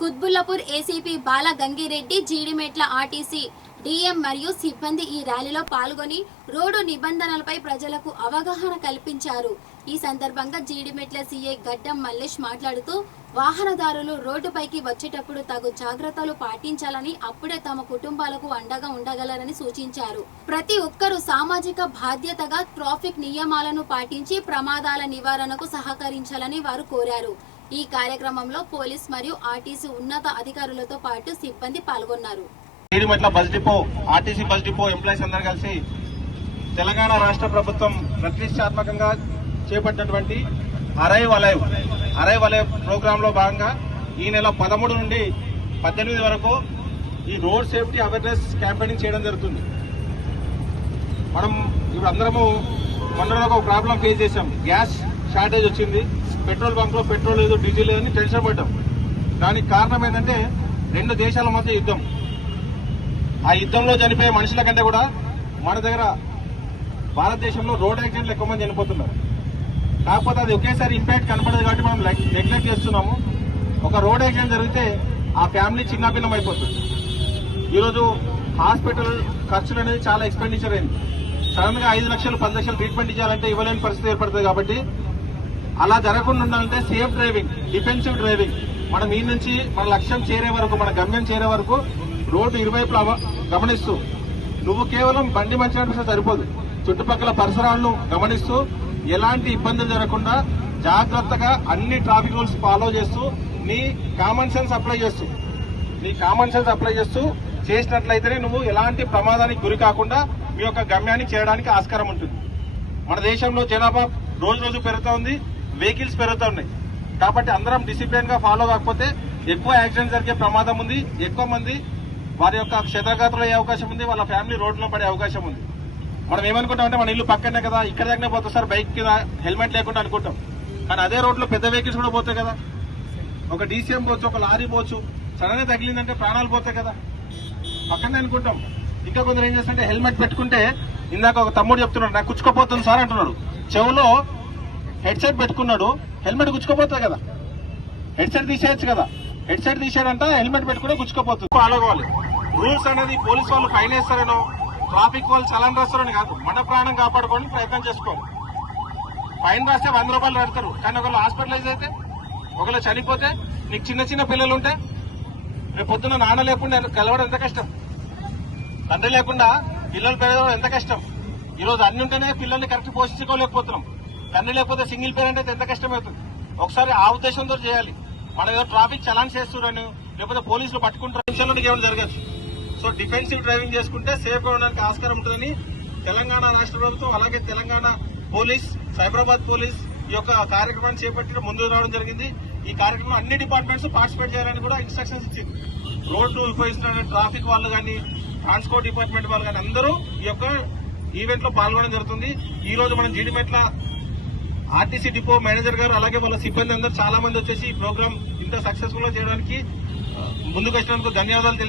Quthbullapur ACP బాల Gangireddy, Jeedimetla RTC DM మరియు సిబ్బంది ఈ ర్యాలీలో పాల్గొని రోడ్డు నిబంధనలపై ప్రజలకు అవగాహన కల్పించారు. ఈ సందర్భంగా జీడిమెట్ల సీఐ గడ్డం మల్లేష్ మాట్లాడుతూ వాహనదారులు రోడ్డుపైకి వచ్చేటప్పుడు తగు జాగ్రత్తలు పాటించాలని, అప్పుడే తమ కుటుంబాలకు అండగా ఉండగలరని సూచించారు. ప్రతి ఒక్కరూ సామాజిక బాధ్యతగా ట్రాఫిక్ నియమాలను పాటించి ప్రమాదాల నివారణకు సహకరించాలని వారు కోరారు. ఈ కార్యక్రమంలో పోలీస్ మరియు ఆర్టీసీ ఉన్నత అధికారులతో పాటు సిబ్బంది పాల్గొన్నారు. Jeedimetla bus depot, RTC bus depot employees అందరూ కలిసి తెలంగాణ రాష్ట్ర ప్రభుత్వం ప్రతిష్టాత్మకంగా చేపట్టినటువంటి అరైవ్ అలైవ్ ప్రోగ్రామ్ లో భాగంగా ఈ నెల 13 నుండి 18 వరకు ఈ రోడ్ సేఫ్టీ అవేర్నెస్ క్యాంపెయినింగ్ చేయడం జరుగుతుంది. మనం ఇప్పుడు అందరము మొన్న ఒక ప్రాబ్లం ఫేస్ చేశాం. గ్యాస్ షార్టేజ్ వచ్చింది, పెట్రోల్ బంక్ లో పెట్రోల్ లేదు, డీజిల్ లేదని టెన్షన్ పడ్డాం. దానికి కారణం ఏంటంటే 2 దేశాల మధ్య యుద్ధం. ఆ యుద్ధంలో చనిపోయే మనుషుల కంటే కూడా మన దగ్గర భారతదేశంలో రోడ్ యాక్సిడెంట్లు ఎక్కువ మంది చనిపోతున్నారు. కాకపోతే అది ఒకేసారి ఇంపాక్ట్ కనపడదు కాబట్టి మనం నెగ్లెక్ట్ చేస్తున్నాము. ఒక రోడ్ యాక్సిడెంట్ జరిగితే ఆ ఫ్యామిలీ చిన్నభిన్నం అయిపోతుంది. ఈరోజు హాస్పిటల్ ఖర్చులు అనేది చాలా ఎక్స్పెండిచర్ అయింది. సడన్ గా 5 లక్షలు 10 లక్షలు ట్రీట్మెంట్ ఇవ్వాలంటే ఇవ్వలేని పరిస్థితి ఏర్పడుతుంది. కాబట్టి అలా జరగకుండా ఉండాలంటే సేఫ్ డ్రైవింగ్, డిఫెన్సివ్ డ్రైవింగ్, మనం ఈ నుంచి మన లక్ష్యం చేరే వరకు, మన గమ్యం చేరే వరకు రోడ్డు ఇరువైపులా గమనిస్తూ, నువ్వు కేవలం బండి మంచి నడిపిస్తే సరిపోదు, చుట్టుపక్కల పరిసరాలను గమనిస్తూ ఎలాంటి ఇబ్బందులు జరగకుండా జాగ్రత్తగా అన్ని ట్రాఫిక్ రూల్స్ ఫాలో చేస్తూ నీ కామన్ సెన్స్ అప్లై చేస్తూ చేసినట్లయితేనే నువ్వు ఎలాంటి ప్రమాదానికి గురి కాకుండా మీ యొక్క గమ్యానికి చేరడానికి ఆస్కారం ఉంటుంది. మన దేశంలో జనాభా రోజు రోజు పెరుగుతూ ఉంది, వెహికల్స్ పెరుగుతూ ఉన్నాయి. కాబట్టి అందరం డిసిప్లిన్ గా ఫాలో కాకపోతే ఎక్కువ యాక్సిడెంట్ జరిగే ప్రమాదం ఉంది. ఎక్కువ మంది వారి యొక్క క్షతగాత్రులు అయ్యే అవకాశం ఉంది, వాళ్ళ ఫ్యామిలీ రోడ్లో పడే అవకాశం ఉంది. మనం ఏమనుకుంటామంటే మన ఇల్లు పక్కనే కదా, ఇక్కడ దగ్గర పోతే సార్ బైక్ కింద హెల్మెట్ లేకుండా అనుకుంటాం. కానీ అదే రోడ్లో పెద్ద వెహికల్స్ కూడా పోతాయి కదా. ఒక డీసీఎం పోవచ్చు, ఒక లారీ పోవచ్చు, సడన్ గా తగిలిందంటే ప్రాణాలు పోతాయి కదా, పక్కనే అనుకుంటాం. ఇంకా కొందరు ఏం చేస్తుంటే హెల్మెట్ పెట్టుకుంటే, ఇందాక ఒక తమ్ముడు చెప్తున్నాడు నాకు కుచ్చుకోపోతుంది సార్ అంటున్నాడు. చెవులో హెడ్సెట్ పెట్టుకున్నాడు, హెల్మెట్ గుచ్చుకోపోతుంది కదా, హెడ్సెట్ తీసేయచ్చు కదా. హెడ్సెట్ తీసాడంట, హెల్మెట్ పెట్టుకునే గుచ్చుకోపోతుంది. ఫాలో కావాలి రూల్స్ అనేది. పోలీసు వాళ్ళు ఫైన్ వేస్తారనో, ట్రాఫిక్ వాళ్ళు చలాన్ రాస్తారని కాదు, మన ప్రాణం కాపాడుకోవడానికి ప్రయత్నం చేసుకోవాలి. ఫైన్ రాస్తే 100 రూపాయలు పెడతారు. కానీ ఒకళ్ళు హాస్పిటలైజ్ అయితే, ఒకళ్ళు చనిపోతే, నీకు చిన్న పిల్లలు ఉంటే, రేపు పొద్దున్న నాన్న లేకుండా కలవడం ఎంత కష్టం, తండ్రి లేకుండా పిల్లలు పెరగడం ఎంత కష్టం. ఈరోజు అన్ని ఉంటేనే పిల్లల్ని కరెక్ట్ పోషించుకోలేకపోతున్నాం. తండ్రి లేకపోతే సింగిల్ పేరెంట్ అయితే ఎంత కష్టమవుతుంది. ఒకసారి ఆ ఉద్దేశంతో చేయాలి. మనం ఏదో ట్రాఫిక్ చలాన్ చేస్తున్నారని, లేకపోతే పోలీసులు పట్టుకుంటారు, నిమిషంలో ఏమైనా జరగచ్చు. సో డిఫెన్సివ్ డ్రైవింగ్ చేసుకుంటే సేఫ్ గా ఉండడానికి ఆస్కారం ఉంటుందని తెలంగాణ రాష్ట్ర ప్రభుత్వం, అలాగే తెలంగాణ పోలీస్, సైబరాబాద్ పోలీస్ ఈ యొక్క కార్యక్రమాన్ని చేపట్టి ముందుకు రావడం జరిగింది. ఈ కార్యక్రమం అన్ని డిపార్ట్మెంట్స్ పార్టిసిపేట్ చేయాలని కూడా ఇన్స్ట్రక్షన్స్ ఇచ్చింది. రోడ్డు ఉపయోగిస్తున్న ట్రాఫిక్ వాళ్ళు కానీ, ట్రాన్స్పోర్ట్ డిపార్ట్మెంట్ వాళ్ళు కానీ అందరూ ఈ యొక్క ఈవెంట్ లో పాల్గొనడం జరుగుతుంది. ఈ రోజు మనం జీడిమెట్ల ఆర్టీసీ డిపో మేనేజర్ గారు అలాగే వాళ్ళ సిబ్బంది అందరూ చాలా మంది వచ్చేసి ఈ ప్రోగ్రామ్ ఇంత సక్సెస్ఫుల్ గా చేయడానికి ముందుకు వచ్చినందుకు ధన్యవాదాలు తెలియజేస్తున్నాను.